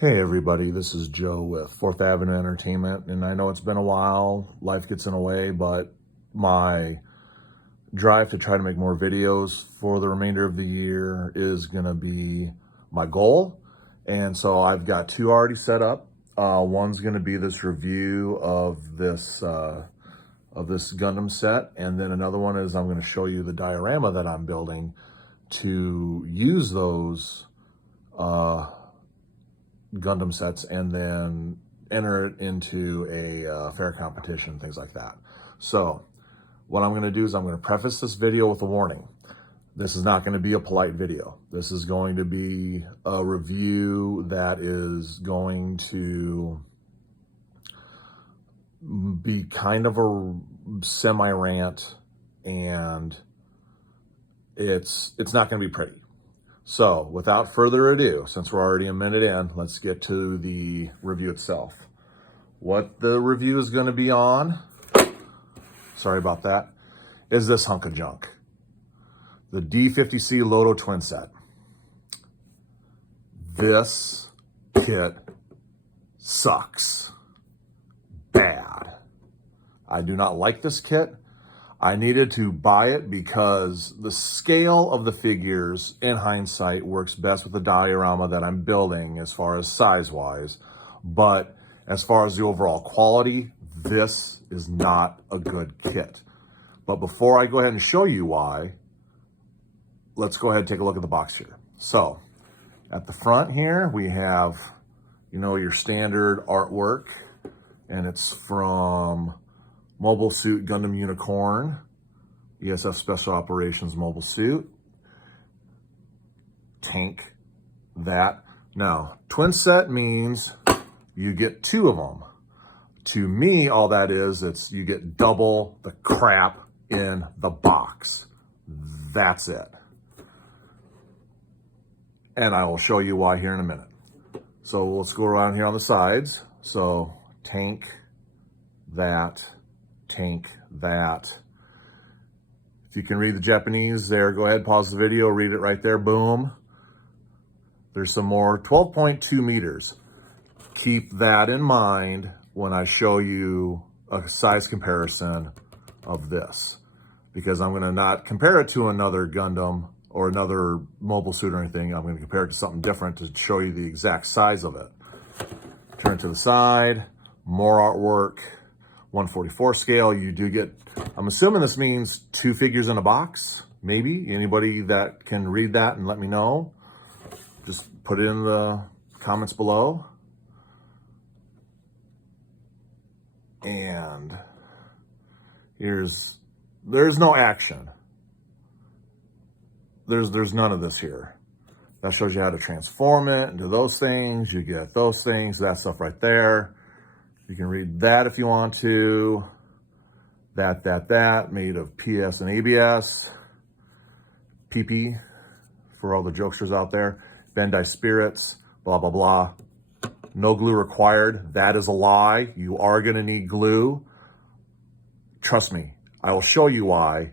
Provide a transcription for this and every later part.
Hey everybody, this is Joe with 4th Avenue Entertainment, and I know it's been a while, life gets in the way, but my drive to try to make more videos for the remainder of the year is going to be my goal. And so I've got two already set up. One's going to be this review of this Gundam set, and then another one is I'm going to show you the diorama that I'm building to use those Gundam sets and then enter it into a fair competition, things like that. So what I'm going to do is I'm going to preface this video with a warning. This is not going to be a polite video. This is going to be a review that is going to be kind of a semi-rant, and it's not going to be pretty. So without further ado, since we're already a minute in, let's get to the review itself. What the review is going to be on, sorry about that, is this hunk of junk. The D-50C Loto twin set. This kit sucks bad. I do not like this kit. I needed to buy it because the scale of the figures, in hindsight, works best with the diorama that I'm building as far as size-wise. But as far as the overall quality, this is not a good kit. But before I go ahead and show you why, let's go ahead and take a look at the box here. So, at the front here, we have, your standard artwork, and it's from Mobile Suit Gundam Unicorn, ESF Special Operations Mobile Suit. Tank that. Now, twin set means you get two of them. To me, all that is, you get double the crap in the box. That's it. And I will show you why here in a minute. So let's go around here on the sides. So tank that. Tank that. If you can read the Japanese there, go ahead, pause the video, read it right there, boom. There's some more, 12.2 meters. Keep that in mind when I show you a size comparison of this, because I'm gonna not compare it to another Gundam or another mobile suit or anything. I'm gonna compare it to something different to show you the exact size of it. Turn to the side, more artwork. 144 scale, you do get, I'm assuming this means two figures in a box, maybe. Anybody that can read that and let me know, just put it in the comments below. And there's no action. There's none of this here. That shows you how to transform it into those things. You get those things, that stuff right there. You can read that if you want to. That, made of PS and ABS. PP, for all the jokesters out there. Bandai Spirits, blah, blah, blah. No glue required. That is a lie. You are going to need glue. Trust me, I will show you why.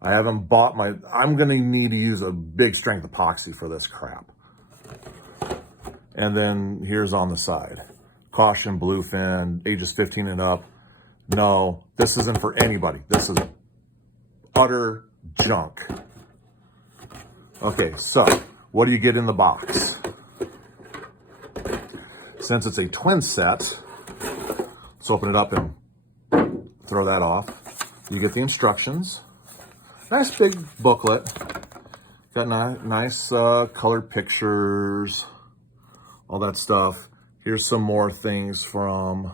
I haven't bought I'm going to need to use a big strength epoxy for this crap. And then here's on the side. Caution, bluefin, ages 15 and up. No, this isn't for anybody. This is utter junk. Okay, so what do you get in the box? Since it's a twin set, let's open it up and throw that off. You get the instructions. Nice big booklet. Got nice colored pictures, all that stuff. Here's some more things from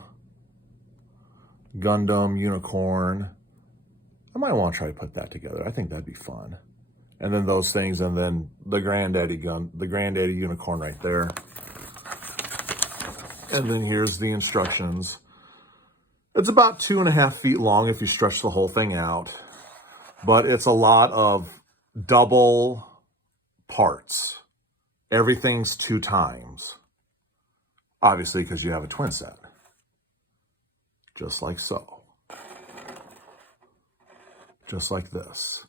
Gundam Unicorn. I might want to try to put that together. I think that'd be fun. And then those things, and then the Granddaddy Unicorn right there. And then here's the instructions. It's about 2.5 feet long if you stretch the whole thing out, but it's a lot of double parts. Everything's 2 times. Obviously, because you have a twin set. Just like so. Just like this.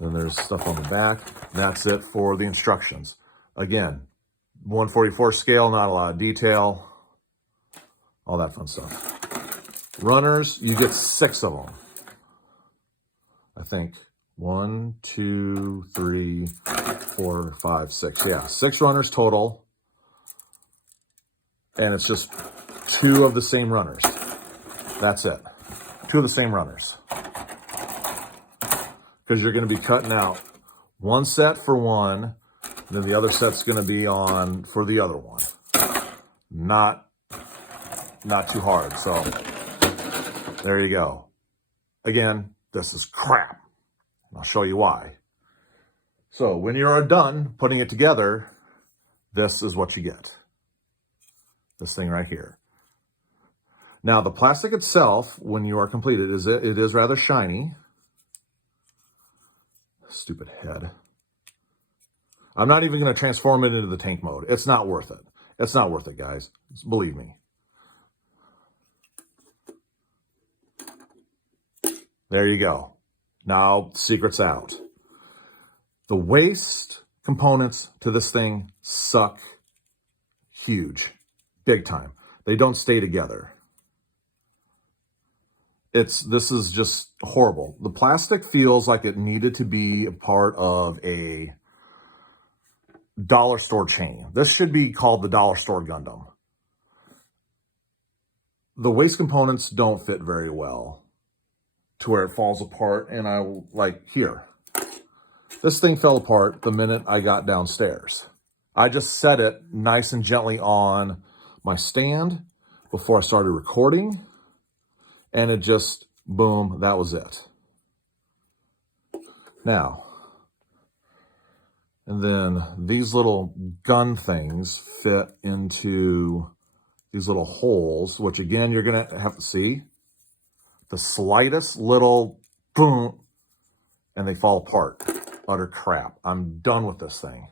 Then there's stuff on the back. That's it for the instructions. Again, 144 scale, not a lot of detail, all that fun stuff. Runners, you get 6 of them. I think 1, 2, 3, 4, 5, 6. Yeah, 6 runners total. And it's just 2 of the same runners. That's it. 2 of the same runners. Because you're going to be cutting out one set for one, then the other set's going to be on for the other one. Not too hard. So there you go. Again, this is crap. I'll show you why. So when you're done putting it together, this is what you get. This thing right here. Now the plastic itself, when you are completed, it is rather shiny. Stupid head. I'm not even going to transform it into the tank mode. It's not worth it. It's not worth it, guys. Believe me. There you go. Now, secret's out. The waist components to this thing suck huge. Big time. They don't stay together. This is just horrible. The plastic feels like it needed to be a part of a dollar store chain. This should be called the dollar store Gundam. The waist components don't fit very well to where it falls apart, and here. This thing fell apart the minute I got downstairs. I just set it nice and gently on my stand before I started recording, and it just, boom, that was it. Now, and then these little gun things fit into these little holes, which again, you're going to have to see. The slightest little boom, and they fall apart. Utter crap. I'm done with this thing.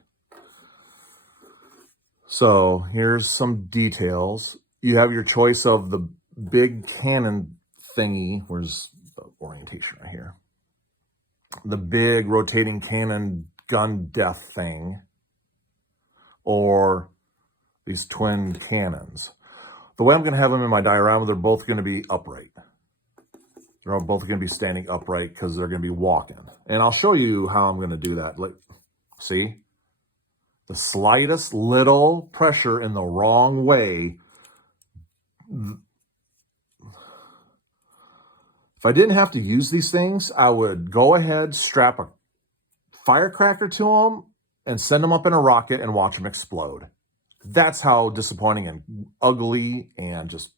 So here's some details. You have your choice of the big cannon thingy. Where's the orientation right here? The big rotating cannon gun death thing, or these twin cannons. The way I'm going to have them in my diorama, they're both going to be upright. They're both going to be standing upright because they're going to be walking. And I'll show you how I'm going to do that. See? The slightest little pressure in the wrong way. If I didn't have to use these things, I would go ahead, strap a firecracker to them, and send them up in a rocket and watch them explode. That's how disappointing and ugly and just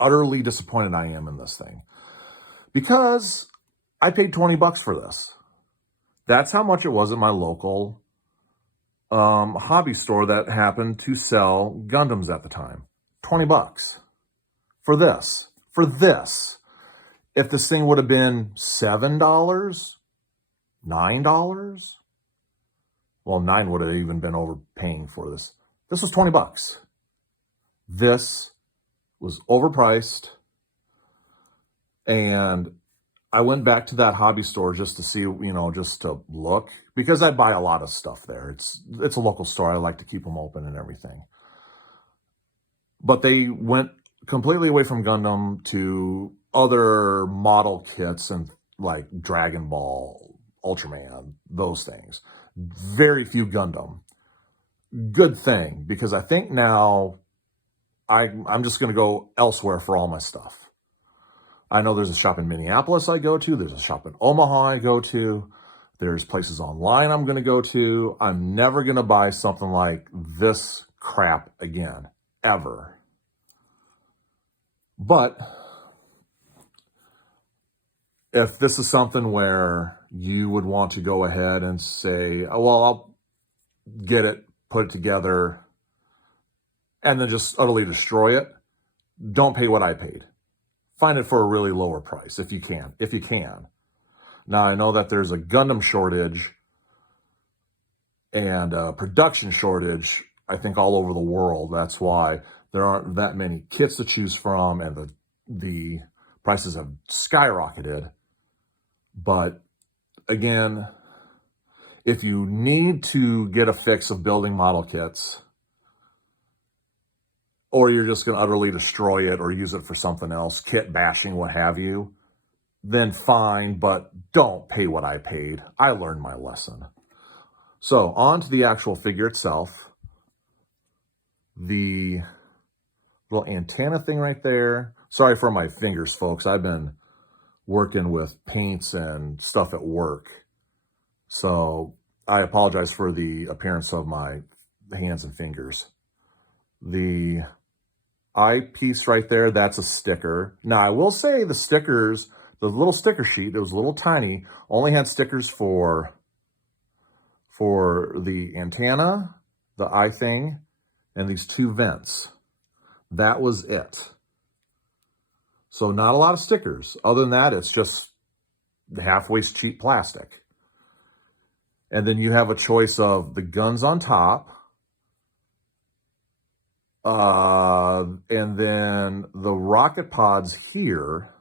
utterly disappointed I am in this thing. Because I paid 20 bucks for this. That's how much it was at my local hobby store that happened to sell Gundams at the time. 20 bucks for this. For this. If this thing would have been $7, $9, well, 9 would have even been overpaying for this. This was 20 bucks. This was overpriced. And I went back to that hobby store just to see, just to look, because I buy a lot of stuff there. It's a local store. I like to keep them open and everything. But they went completely away from Gundam to other model kits and like Dragon Ball, Ultraman, those things. Very few Gundam. Good thing, because I think now I'm just going to go elsewhere for all my stuff. I know there's a shop in Minneapolis I go to. There's a shop in Omaha I go to. There's places online I'm going to go to. I'm never going to buy something like this crap again, ever. But if this is something where you would want to go ahead and say, oh, well, I'll get it, put it together, and then just utterly destroy it, don't pay what I paid. Find it for a really lower price if you can. If you can. Now, I know that there's a Gundam shortage and a production shortage, I think, all over the world. That's why there aren't that many kits to choose from, and the prices have skyrocketed. But again, if you need to get a fix of building model kits, or you're just going to utterly destroy it or use it for something else, kit bashing, what have you, then fine, but don't pay what I paid. I learned my lesson. So on to the actual figure itself. The little antenna thing right there. Sorry for my fingers, folks. I've been working with paints and stuff at work. So I apologize for the appearance of my hands and fingers. The eyepiece right there, that's a sticker. Now, I will say the stickers, the little sticker sheet, it was a little tiny, only had stickers for the antenna, the eye thing, and these two vents. That was it. So not a lot of stickers. Other than that, it's just half-waste cheap plastic. And then you have a choice of the guns on top, and then the rocket pods here,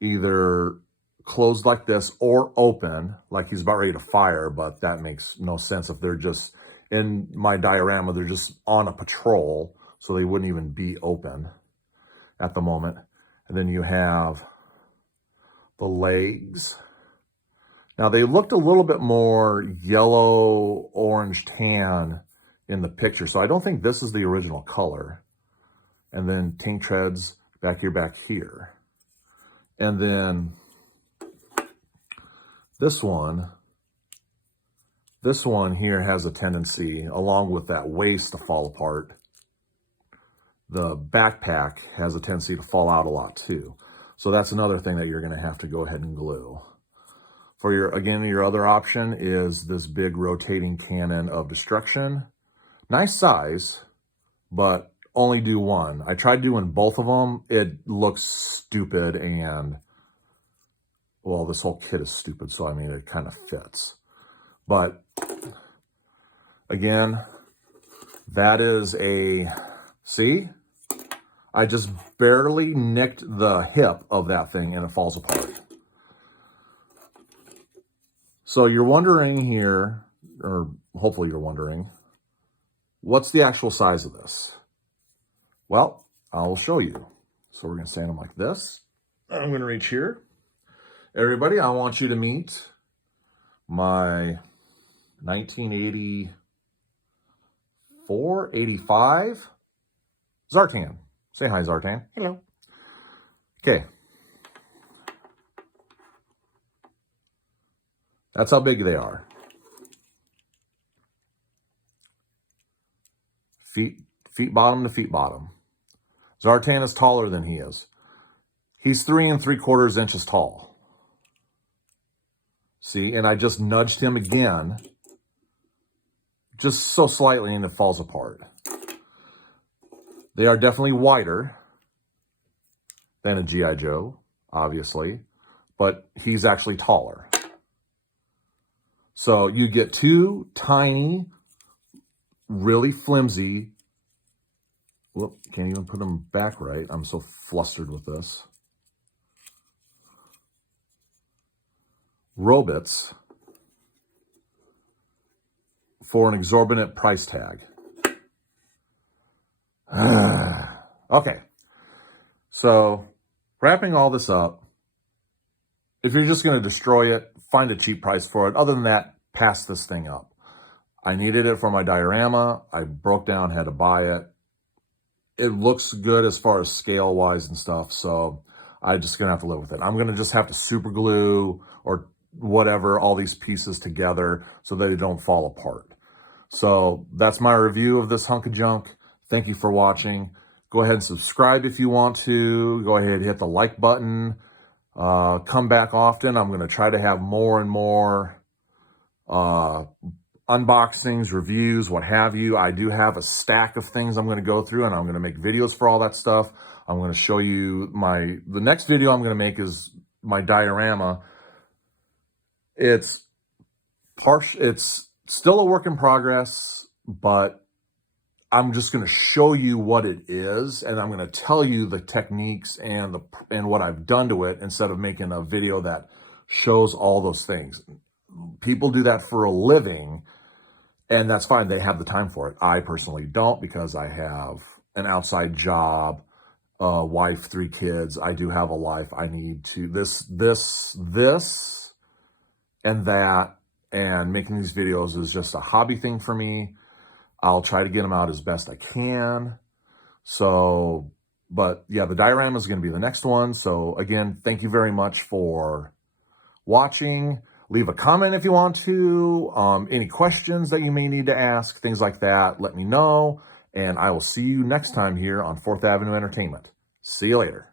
either closed like this or open, like he's about ready to fire, but that makes no sense if they're just, in my diorama, they're just on a patrol, so they wouldn't even be open at the moment. And then you have the legs. Now, they looked a little bit more yellow, orange, tan in the picture, so I don't think this is the original color. And then tank treads back here. And then this one here has a tendency, along with that waist, to fall apart. The backpack has a tendency to fall out a lot too. So that's another thing that you're going to have to go ahead and glue. For your other option is this big rotating cannon of destruction. Nice size, but only do one. I tried doing both of them. It looks stupid, and well, this whole kit is stupid, so I mean, it kind of fits. But again, that is a, see? I just barely nicked the hip of that thing and it falls apart. So you're wondering here, or hopefully you're wondering, what's the actual size of this? Well, I'll show you. So we're going to stand them like this. I'm going to reach here. Everybody, I want you to meet my 1984, 85 Zartan. Say hi, Zartan. Hello. Okay. That's how big they are. Feet bottom to feet bottom. Zartan is taller than he is. He's 3 3/4 inches tall. See, and I just nudged him again, just so slightly, and it falls apart. They are definitely wider than a G.I. Joe, obviously, but he's actually taller. So you get two tiny, really flimsy, whoop, can't even put them back right. I'm so flustered with this. Robots for an exorbitant price tag. Okay, so wrapping all this up, if you're just going to destroy it, find a cheap price for it. Other than that, pass this thing up. I needed it for my diorama. I broke down, had to buy it. It looks good as far as scale wise and stuff, so I'm just going to have to live with it. I'm going to just have to super glue or whatever all these pieces together so that they don't fall apart. So that's my review of this hunk of junk. Thank you for watching. Go ahead and subscribe if you want to. Go ahead and hit the like button. Come back often. I'm going to try to have more and more unboxings, reviews, what have you. I do have a stack of things I'm going to go through, and I'm going to make videos for all that stuff. I'm going to show you the next video I'm going to make is my diorama. It's still a work in progress, but I'm just going to show you what it is, and I'm going to tell you the techniques and what I've done to it instead of making a video that shows all those things. people do that for a living, and that's fine. They have the time for it. I personally don't, because I have an outside job, wife, 3 kids. I do have a life. I need to this, and that, and making these videos is just a hobby thing for me. I'll try to get them out as best I can. So, but yeah, the diorama is going to be the next one. So again, thank you very much for watching. Leave a comment if you want to. Any questions that you may need to ask, things like that, let me know. And I will see you next time here on 4th Avenue Entertainment. See you later.